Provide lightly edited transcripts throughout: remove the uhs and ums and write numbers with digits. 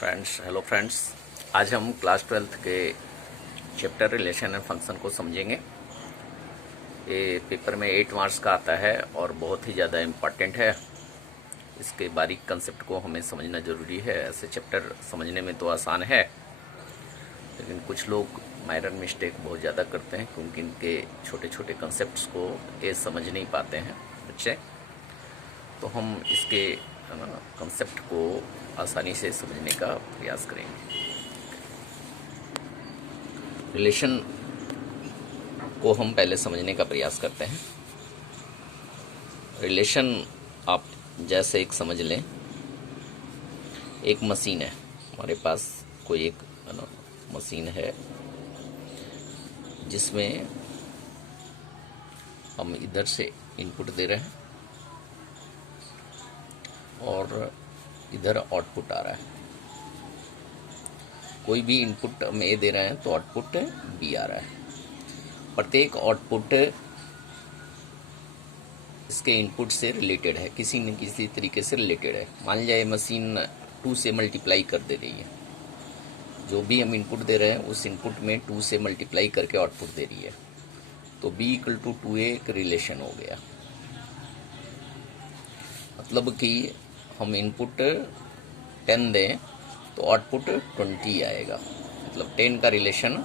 Hello friends, आज हम class 12th के चैप्टर रिलेशन एंड फंक्शन को समझेंगे। ये पेपर में 8 मार्क्स का आता है और बहुत ही ज़्यादा इम्पॉर्टेंट है। इसके बारीक कंसेप्ट को हमें समझना ज़रूरी है। ऐसे चैप्टर समझने में तो आसान है, लेकिन कुछ लोग माइनर मिस्टेक बहुत ज़्यादा करते हैं क्योंकि इनके छोटे छोटे कंसेप्ट्स को ये समझ नहीं पाते हैं बच्चे। तो हम इसके कंसेप्ट को आसानी से समझने का प्रयास करेंगे। रिलेशन को हम पहले समझने का प्रयास करते हैं। रिलेशन आप जैसे एक समझ लें, एक मशीन है हमारे पास, कोई एक मशीन है जिसमें हम इधर से इनपुट दे रहे हैं और इधर आउटपुट आ रहा है। कोई भी इनपुट हम ए दे रहे हैं तो आउटपुट बी आ रहा है। प्रत्येक आउटपुट इसके इनपुट से रिलेटेड है, किसी न किसी तरीके से रिलेटेड है। मान लिया ये मशीन 2 से मल्टीप्लाई कर दे रही है। जो भी हम इनपुट दे रहे हैं उस इनपुट में 2 से मल्टीप्लाई करके आउटपुट दे रही है, तो b = 2a एक रिलेशन हो गया। मतलब कि हम इनपुट 10 दें तो आउटपुट 20 आएगा। मतलब 10 का रिलेशन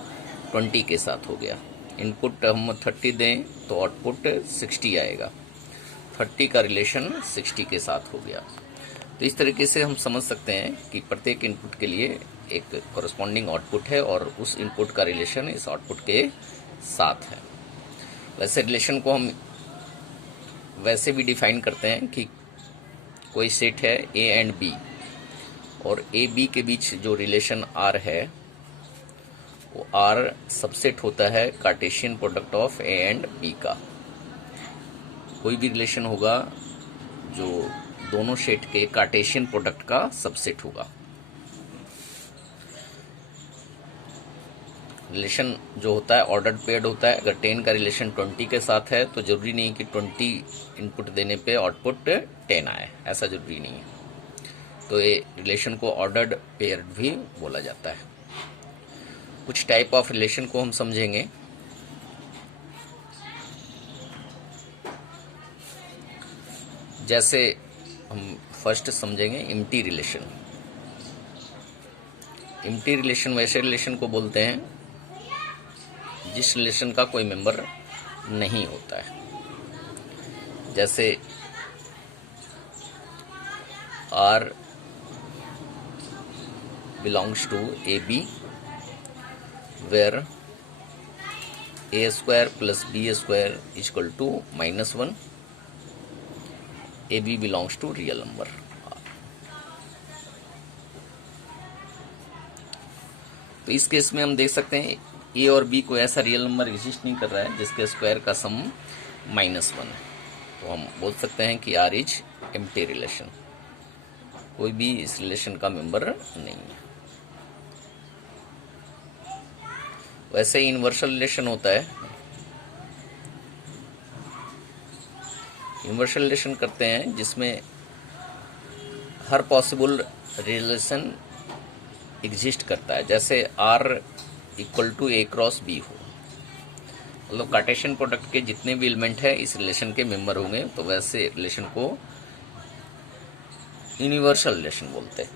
20 के साथ हो गया। इनपुट हम 30 दें तो आउटपुट 60 आएगा। 30 का रिलेशन 60 के साथ हो गया। तो इस तरीके से हम समझ सकते हैं कि प्रत्येक इनपुट के लिए एक कॉरस्पॉन्डिंग आउटपुट है और उस इनपुट का रिलेशन इस आउटपुट के साथ है। वैसे रिलेशन को हम वैसे भी डिफाइन करते हैं कि कोई सेट है ए एंड बी, और ए बी के बीच जो रिलेशन आर है वो आर सबसेट होता है Cartesian product of A and B का। कोई भी रिलेशन होगा जो दोनों सेट के कार्टेशियन प्रोडक्ट का सबसेट होगा। रिलेशन जो होता है ऑर्डर्ड पेयर्ड होता है। अगर 10 का रिलेशन 20 के साथ है तो जरूरी नहीं कि 20 इनपुट देने पे आउटपुट 10 आए, ऐसा जरूरी नहीं है। तो ये रिलेशन को ऑर्डर्ड पेयर्ड भी बोला जाता है। कुछ टाइप ऑफ रिलेशन को हम समझेंगे। जैसे हम फर्स्ट समझेंगे एम्प्टी रिलेशन। एम्प्टी रिलेशन वैसे रिलेशन को बोलते हैं जिस रिलेशन का कोई मेंबर नहीं होता है। जैसे R belongs to AB where A² plus B² is equal to -1, AB belongs to real number। तो इस केस में हम देख सकते हैं ए और बी को ऐसा रियल नंबर एग्जिस्ट नहीं कर रहा है जिसके स्क्वायर का सम -1 है। तो हम बोल सकते हैं कि आर इज एम्प्टी रिलेशन। कोई भी इस रिलेशन का मेंबर नहीं है। वैसे इनवर्सल रिलेशन होता है। इनवर्सल रिलेशन करते हैं जिसमें हर पॉसिबल रिलेशन एग्जिस्ट करता है। जैसे R equal to A cross B हो, मतलब कार्टेशियन प्रोडक्ट के जितने भी एलिमेंट है इस रिलेशन के मेंबर होंगे। तो वैसे रिलेशन को यूनिवर्सल रिलेशन बोलते हैं।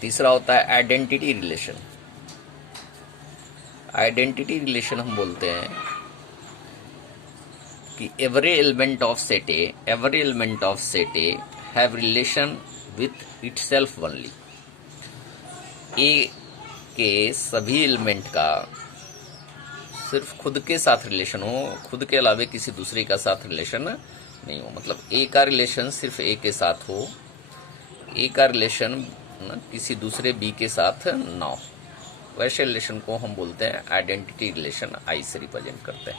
तीसरा होता है आइडेंटिटी रिलेशन। आइडेंटिटी रिलेशन हम बोलते हैं कि every element of set A have relation with itself only. A के सभी एलिमेंट का सिर्फ खुद के साथ रिलेशन हो, खुद के अलावे किसी दूसरे का साथ रिलेशन नहीं हो। मतलब ए का रिलेशन सिर्फ ए के साथ हो, ए का रिलेशन किसी दूसरे बी के साथ ना हो। वैसे रिलेशन को हम बोलते हैं आइडेंटिटी रिलेशन। आई से रिप्रेजेंट करते हैं।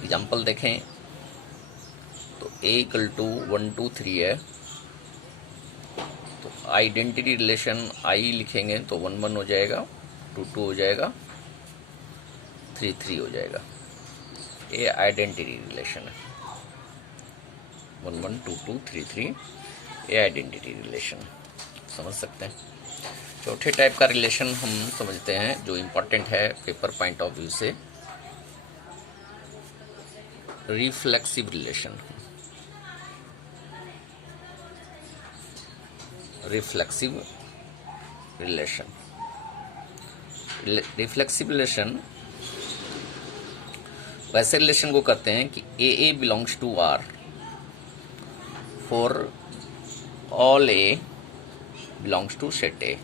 एग्जाम्पल देखें तो A = 1 2 3 है, तो आइडेंटिटी रिलेशन आई लिखेंगे तो 1 1 हो जाएगा, 2 2 हो जाएगा, 3 3 हो जाएगा। ये आइडेंटिटी रिलेशन है। 1 1 2 2 3 3 ये आइडेंटिटी रिलेशन। समझ सकते हैं। चौथे टाइप का रिलेशन हम समझते हैं जो इम्पोर्टेंट है पेपर पॉइंट ऑफ व्यू से, reflexive relation. Reflexive relation, reflexive relation वैसे रिलेशन को कहते हैं कि A belongs to R for all A belongs to set A.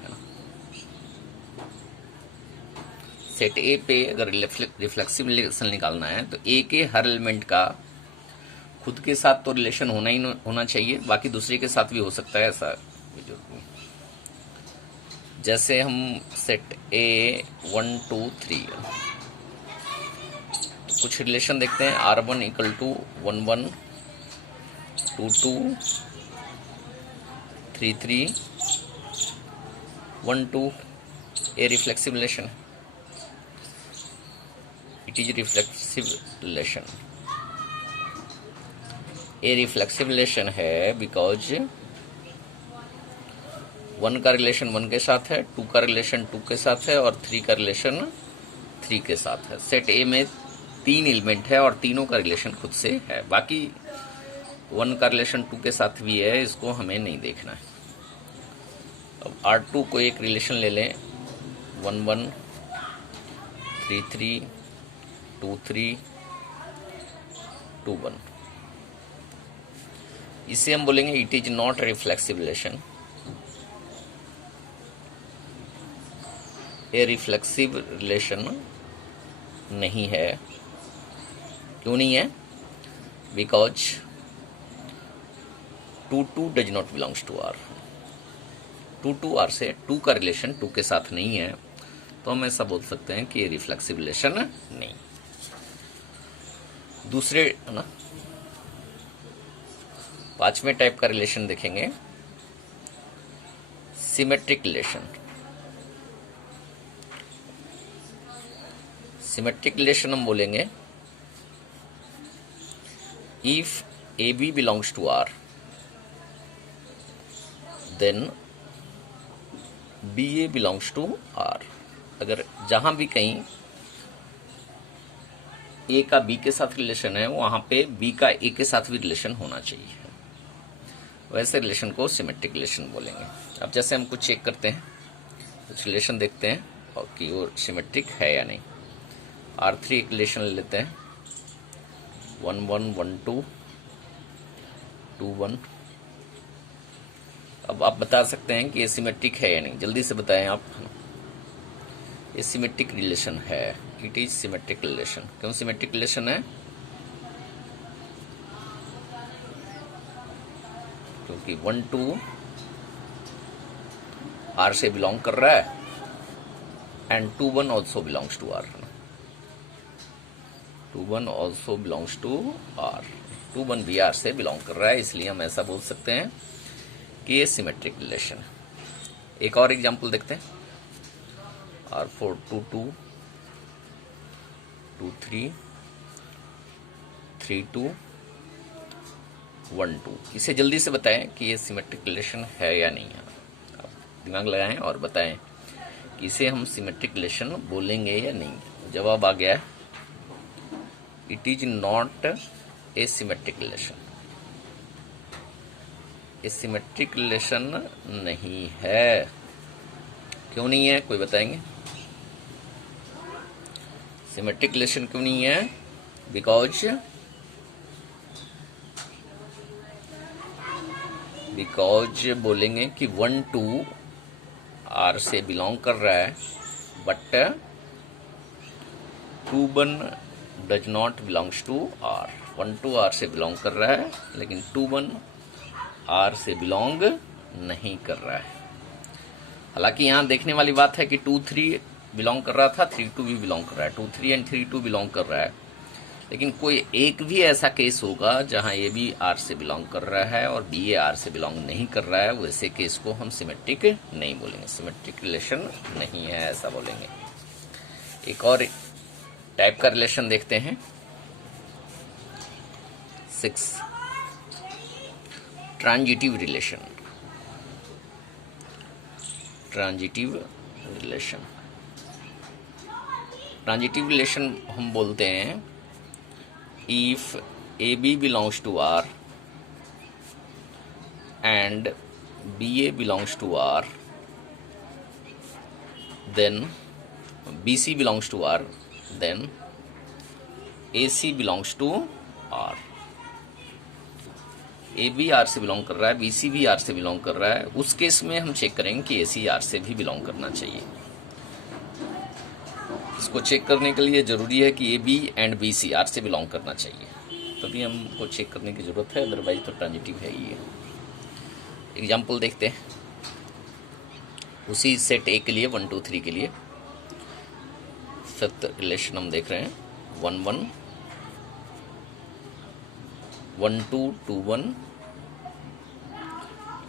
Set A पे अगर रिफ्लेक्सिव रिलेशन निकालना है तो ए के हर एलिमेंट का खुद के साथ तो रिलेशन होना ही होना चाहिए, बाकी दूसरे के साथ भी हो सकता है, ऐसा जरूरी नहीं। जैसे हम सेट ए 1 2 3 तो कुछ रिलेशन देखते हैं। R1 equal to 1 1 2 2 3 3 1 2। A reflexive relation, it is reflexive relation. A reflexive relation है बिकॉज 1 का रिलेशन 1 के साथ है, 2 का रिलेशन 2 के साथ है और 3 का रिलेशन 3 के साथ है। सेट ए में 3 एलिमेंट है और तीनों का रिलेशन खुद से है, बाकी 1 का रिलेशन 2 के साथ भी है, इसको हमें नहीं देखना है। अब R2 को एक रिलेशन ले लें 1 1 3 3 2 3 2 1। इसे हम बोलेंगे it is not reflexive relation. ये रिफ्लेक्सिव रिलेशन नहीं है। क्यों नहीं है? Because 2 2 does not belongs to R. 2 2 R से 2 का रिलेशन 2 के साथ नहीं है, तो हम ऐसा बोल सकते हैं कि ये रिफ्लेक्सिव रिलेशन नहीं। दूसरे ना 5वें टाइप का रिलेशन देखेंगे, सिमेट्रिक रिलेशन। सिमेट्रिक रिलेशन हम बोलेंगे if A B belongs to R then B A belongs to R. अगर जहां भी कहीं ए का बी के साथ रिलेशन है वहां पे बी का ए के साथ भी रिलेशन होना चाहिए, वैसे रिलेशन को सिमेट्रिक रिलेशन बोलेंगे। अब जैसे हम कुछ चेक करते हैं, कुछ रिलेशन देखते हैं और कि वो सिमेट्रिक है या नहीं। R3 एक रिलेशन ले लेते हैं 1 1 1 2 2 1। अब आप बता सकते हैं कि ये सिमेट्रिक है या नहीं, जल्दी से बताएं आप। ये सिमेट्रिक रिलेशन है, इट इज सिमेट्रिक रिलेशन। क्यों सिमेट्रिक रिलेशन है? क्योंकि 1 2 R से बिलोंग कर रहा है and 2 1 also belongs to R। 2 1 also belongs to R। 2 1 भी R से बिलोंग कर रहा है, इसलिए हम ऐसा बोल सकते हैं कि ये सिमेट्रिक रिलेशन। एक और एग्जांपल देखते हैं, R4 2 2 2 3 3 2 1 2। इसे जल्दी से बताएं कि ये सिमेट्रिक रिलेशन है या नहीं है। आप दिमाग लगाएं और बताएं कि इसे हम सिमेट्रिक रिलेशन बोलेंगे या नहीं। जवाब आ गया, it is not A symmetric relation. ये सिमेट्रिक रिलेशन नहीं है। क्यों नहीं है, कोई बताएंगे? सिमेट्रिक रिलेशन क्यों नहीं है? बिकॉज बोलेंगे कि 1 2 R से बिलोंग कर रहा है but 2 1 does not belongs to R। 1 2 R से बिलोंग कर रहा है लेकिन 2 1 R से बिलोंग नहीं कर रहा है। हालांकि यहाँ देखने वाली बात है कि 2 3 बिलोंग कर रहा था, 3 2 भी बिलोंग कर रहा है, 2 3 एंड 3 2 बिलोंग कर रहा है, लेकिन कोई एक भी ऐसा केस होगा जहां ए भी R से बिलोंग कर रहा है और बी ए R से बिलोंग नहीं कर रहा है, वैसे केस को हम सिमेट्रिक नहीं बोलेंगे, सिमेट्रिक रिलेशन नहीं है ऐसा बोलेंगे। एक और टाइप का रिलेशन देखते हैं, 6 transitive relation. Transitive relation. Transitive relation हम बोलते हैं if A B belongs to R and BA belongs to R, then BC belongs to R, then AC belongs to R। AB R से belong कर रहा है, BC भी R से belong कर रहा है, उस केस में हम चेक करेंगे कि AC R से भी बिलोंग करना चाहिए। इसको चेक करने के लिए जरूरी है कि AB एंड BC R से बिलोंग करना चाहिए, तभी हमको चेक करने की जरूरत है, अदरवाइज तो ट्रांजिटिव है ही है। एग्जाम्पल देखते हैं उसी सेट ए के लिए, 1 2 3 के लिए। फिफ्थ रिलेशन हम देख रहे हैं 1 1 1 2 2 1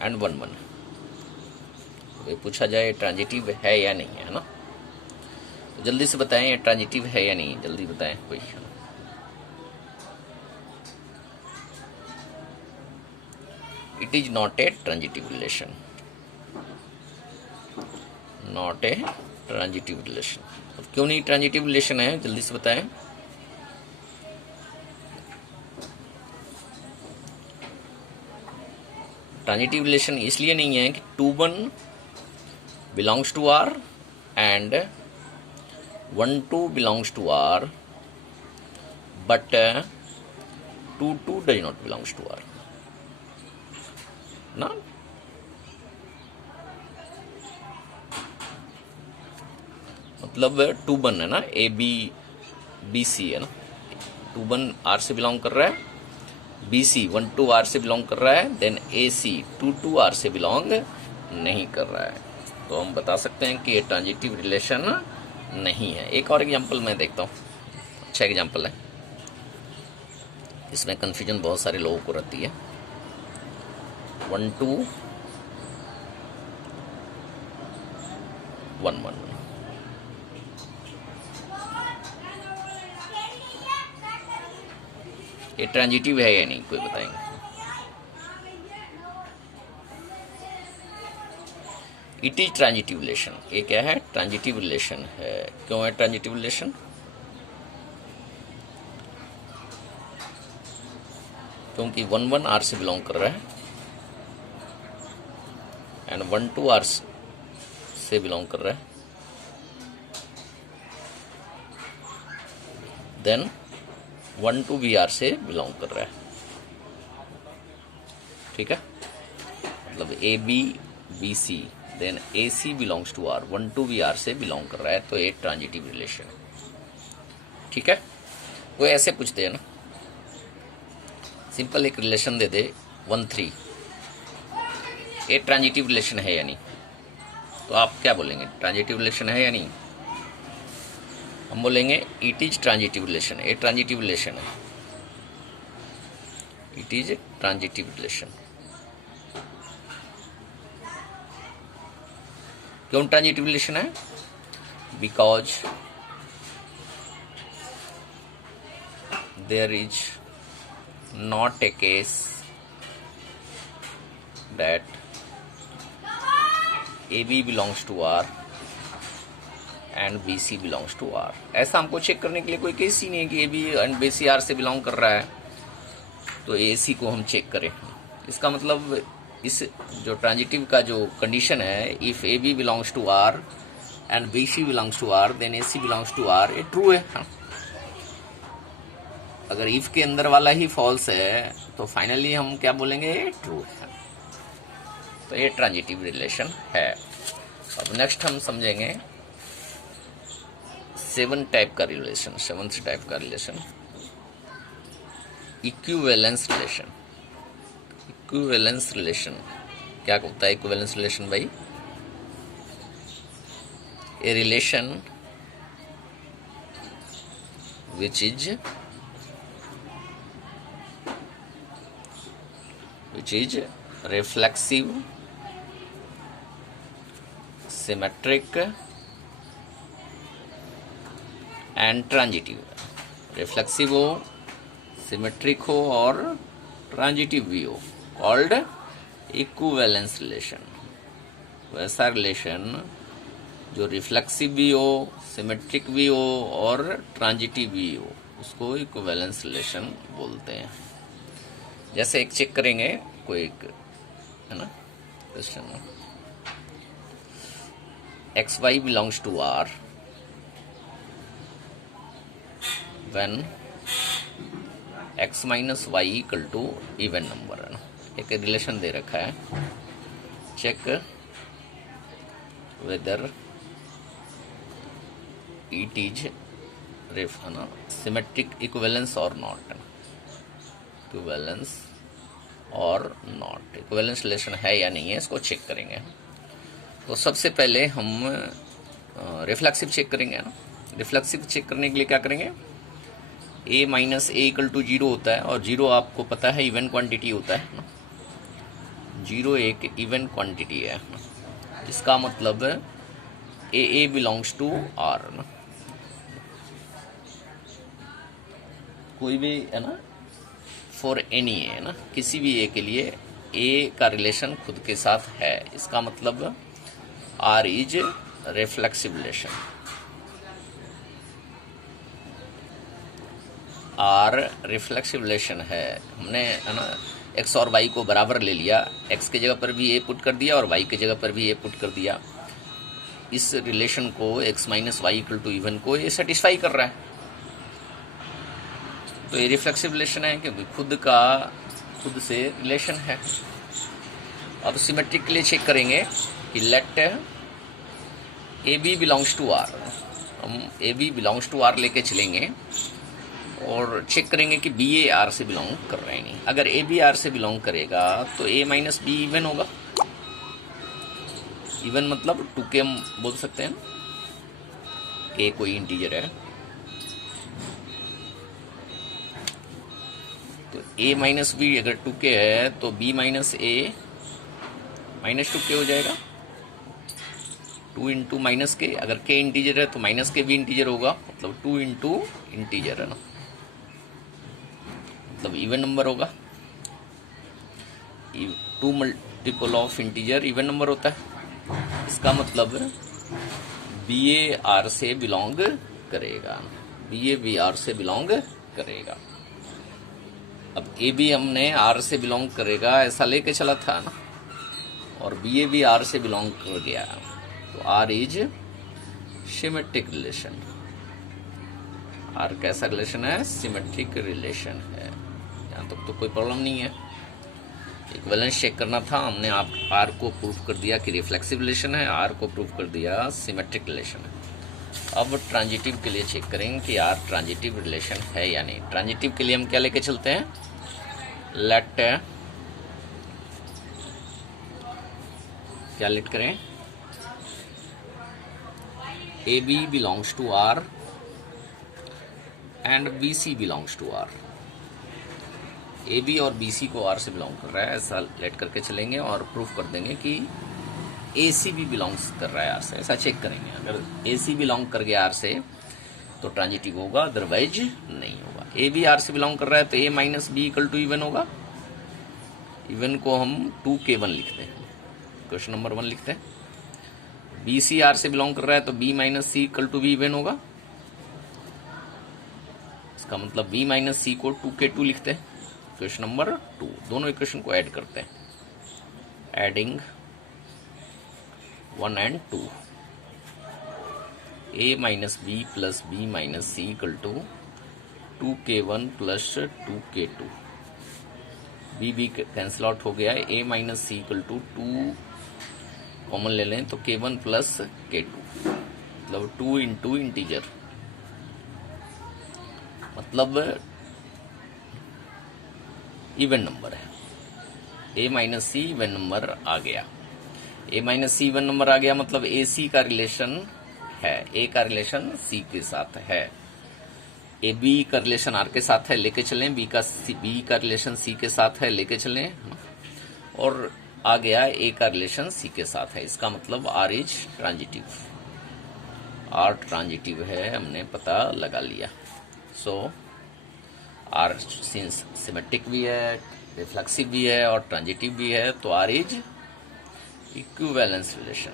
एंड 1 1। ये पूछा जाए ट्रांजिटिव है या नहीं है ना, तो जल्दी से बताएं ये ट्रांजिटिव है या नहीं, जल्दी बताएं कोई। It is not a transitive relation, not a transitive relation। अब क्यों नहीं ट्रांजिटिव रिलेशन है, जल्दी से बताएं। ट्रांजिटिव रिलेशन इसलिए नहीं है कि 2 1 belongs to R and 1 2 belongs to R, but 2 2 does not belongs to R ना। मतलब 2 1 है ना, ए बी बी सी है ना, 2 1 R से बिलोंग कर रहा है, BC 1 2 R से बिलोंग कर रहा है, देन AC 2 2 R से बिलोंग नहीं कर रहा है, तो हम बता सकते हैं कि ये ट्रांजिटिव रिलेशन नहीं है। एक और एग्जांपल मैं देखता हूँ, अच्छा एग्जांपल है, इसमें कन्फ्यूजन बहुत सारे लोगों को रहती है। 1 2 1 1। ये ट्रांजिटिव है या नहीं, कोई बताएंगे। It is transitive relation. ये क्या है, ट्रांजिटिव रिलेशन है। क्यों है ट्रांजिटिव रिलेशन? क्योंकि 1 1 R से बिलोंग कर रहा है एंड 1 2 R से बिलोंग कर रहा है, देन 1 2 भी R से बिलोंग कर रहा है। ठीक है, मतलब A B B C then A C belongs to R, 1 2 भी R से बिलोंग कर रहा है, तो ये ट्रांजिटिव रिलेशन है। ठीक है, वो ऐसे पूछते हैं ना, सिंपल एक रिलेशन दे दे 1 3, ये ट्रांजिटिव रिलेशन है या नहीं, तो आप क्या बोलेंगे, ट्रांजिटिव रिलेशन है या नहीं? हम बोलेंगे इट इज ट्रांजिटिव रिलेशन। ये ट्रांजिटिव रिलेशन है, इट इज ट्रांजिटिव रिलेशन। क्यों ट्रांजिटिव रिलेशन है? Because there is not a case that AB belongs to R and BC belongs to R। ऐसा हमको चेक करने के लिए कोई केस ही नहीं है कि AB and BC R से बिलोंग कर रहा है, तो AC को हम चेक करें। इसका मतलब इस जो ट्रांजिटिव का जो कंडीशन है, if AB belongs to R and BC belongs to R then AC belongs to R, ये ट्रू है। अगर इफ के अंदर वाला ही फॉल्स है तो फाइनली हम क्या बोलेंगे, ये ट्रू है। तो ये ट्रांजिटिव रिलेशन है। अब नेक्स्ट हम समझेंगे 7th टाइप का रिलेशन, 7th टाइप का relation equivalence relation. Equivalence relation क्या होता है? इक्विवेलेंस रिलेशन भाई, a relation which is reflexive, symmetric and transitive। Reflexive हो, सिमेट्रिक हो और ट्रांजिटिव भी हो, कॉल्ड इक्विवेलेंस रिलेशन। वैसा रिलेशन जो रिफ्लेक्सिव भी हो, सिमेट्रिक भी हो और ट्रांजिटिव भी हो, उसको इक्विवेलेंस रिलेशन बोलते हैं। जैसे एक चेक करेंगे, कोई एक है ना question, X Y belongs to R when X minus Y equal to even number, है ना। एक रिलेशन दे रखा है, चेक वेदर इट इज है ना सिमेट्रिक इक्विवेलेंस और नॉट, इक्विवेलेंस और नॉट, इक्विवेलेंस रिलेशन है या नहीं है, इसको चेक करेंगे। तो सबसे पहले हम रिफ्लेक्सिव चेक करेंगे ना। रिफ्लेक्सिव चेक करने के लिए क्या करेंगे, a minus A equal to 0 होता है, और 0 आपको पता है इवन क्वांटिटी होता है ना, 0 एक इवन क्वांटिटी है, इसका मतलब ए बिलोंग्स टू आर ना। कोई भी है ना, फॉर एनी है ना, किसी भी ए के लिए ए का रिलेशन खुद के साथ है, इसका मतलब R is reflexive relation. R reflexive relation है, हमने है ना एक्स और वाई को बराबर ले लिया, एक्स की जगह पर भी ए पुट कर दिया और वाई की जगह पर भी ए पुट कर दिया। इस रिलेशन को X minus Y equal to even को ये सेटिस्फाई कर रहा है, तो ये रिफ्लेक्सिव रिलेशन है, क्योंकि खुद से रिलेशन है। अब सिमेट्रिक के लिए चेक करेंगे कि let A B belongs to R, हम A B belongs to R लेके चलेंगे और चेक करेंगे कि बी ए आर से बिलोंग कर रहे हैं नहीं। अगर ए बी आर से बिलोंग करेगा तो ए माइनस बी इवन होगा। इवन मतलब 2k हम बोल सकते हैं, के कोई इंटीजर है, तो a माइनस बी अगर 2k है तो b माइनस ए माइनस 2k हो जाएगा। 2 इंटू माइनस के, अगर k इंटीजर है तो माइनस के भी इंटीजर होगा, मतलब 2 इंटू इंटीजर है ना, मतलब इवन नंबर होगा। 2 multiple of integer even number होता है, इसका मतलब बी ए आर से बिलोंग करेगा, बी ए बी आर से बिलोंग करेगा। अब ए बी हमने आर से बिलोंग करेगा ऐसा लेके चला था ना, और बी ए बी आर से बिलोंग कर गया, तो R is symmetric relation. R कैसा रिलेशन है, सिमेट्रिक रिलेशन है। यहाँ तक तो कोई प्रॉब्लम नहीं है। इक्विवेलेंस चेक करना था, हमने आप आर को प्रूव कर दिया कि रिफ्लेक्सिव रिलेशन है, आर को प्रूव कर दिया सिमेट्रिक रिलेशन है। अब ट्रांजिटिव के लिए चेक करेंगे कि आर ट्रांजिटिव रिलेशन है या नहीं। ट्रांजिटिव के लिए हम क्या लेके चलते हैं, लेट क्या लेट करें, A B belongs to R and B C belongs to R. A B और बी सी को आर से बिलोंग कर रहा है ऐसा लेट करके चलेंगे और प्रूफ कर देंगे कि ए सी भी बिलोंग्स कर रहा है आर से, ऐसा चेक करेंगे। अगर ए सी बिलोंग कर गया आर से तो ट्रांजिटिव होगा, अदरवाइज नहीं होगा। ए बी आर से बिलोंग कर रहा है तो A minus B equal to even होगा। इवन को हम 2k1 लिखते हैं, क्वेश्चन नंबर 1 लिखते हैं। बी सी आर से बिलोंग कर रहा है तो B minus C equal to B even होगा, इसका मतलब बी माइनस सी को 2k2 लिखते हैं, क्वेश्चन नंबर 2। दोनों इक्वेशन को ऐड करते हैं, adding 1 and 2, a minus B plus B minus C equal to 2k1 plus 2k2। B B cancel out हो गया है, a minus C equal to 2 common ले लें तो k1 प्लस k2, मतलब 2 इंटू इंटीजर, मतलब इवन नंबर है। a minus C even number आ गया, a minus C even number आ गया, मतलब ए सी का रिलेशन है, a का रिलेशन c के साथ है, ए बी का रिलेशन आर के साथ है, लेके चलें, बी का रिलेशन सी के साथ है, लेके चलें, और आ गया ए का रिलेशन सी के साथ है, इसका मतलब R is transitive. R transitive है, हमने पता लगा लिया। सो आर सिमेट्रिक भी है, रिफ्लेक्सिव भी है और ट्रांजिटिव भी है, तो आर इज इक्विवेलेंस रिलेशन।